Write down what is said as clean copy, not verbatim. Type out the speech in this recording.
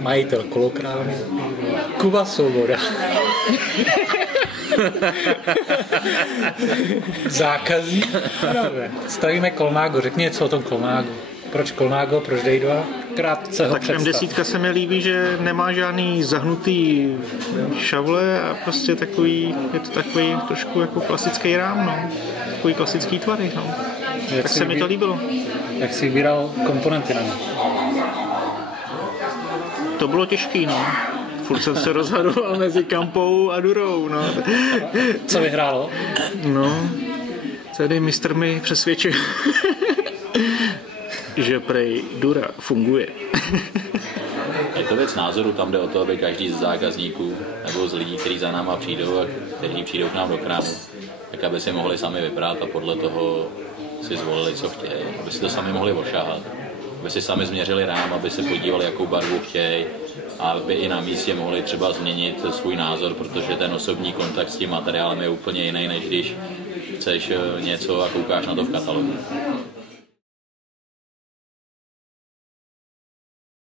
Majitel kolokrámu. Kuba Svoboda. Zákazník. Stavíme Kolnágo. Řekni něco o tom Kolnágu. Proč Kolnágo, proč Dejdova? Krátce ho představ. M10 se mi líbí, že nemá žádný zahnutý šavle a prostě takový, je to takový trošku jako klasický rám, no. Takový klasický tvary, no. Tak se mi to líbilo. Jak jsi vybíral komponenty na ně? To bylo těžký, no. Furt jsem se rozhadoval mezi Kampou a Durou, no. Co vyhrálo? No, tady mistr mi přesvědčil, že prej Dura funguje. Je to věc názoru, tam jde o to, aby každý z zákazníků nebo z lidí, kteří za náma přijdou a kteří přijdou k nám do krámu, tak aby si mohli sami vybrat a podle toho si zvolili, co chtějí, aby si to sami mohli ošahat, aby si sami změřili rám, aby se podívali, jakou barvu chtějí a aby i na místě mohli třeba změnit svůj názor, protože ten osobní kontakt s tím materiálem je úplně jiný, než když chceš něco a koukáš na to v katalogu.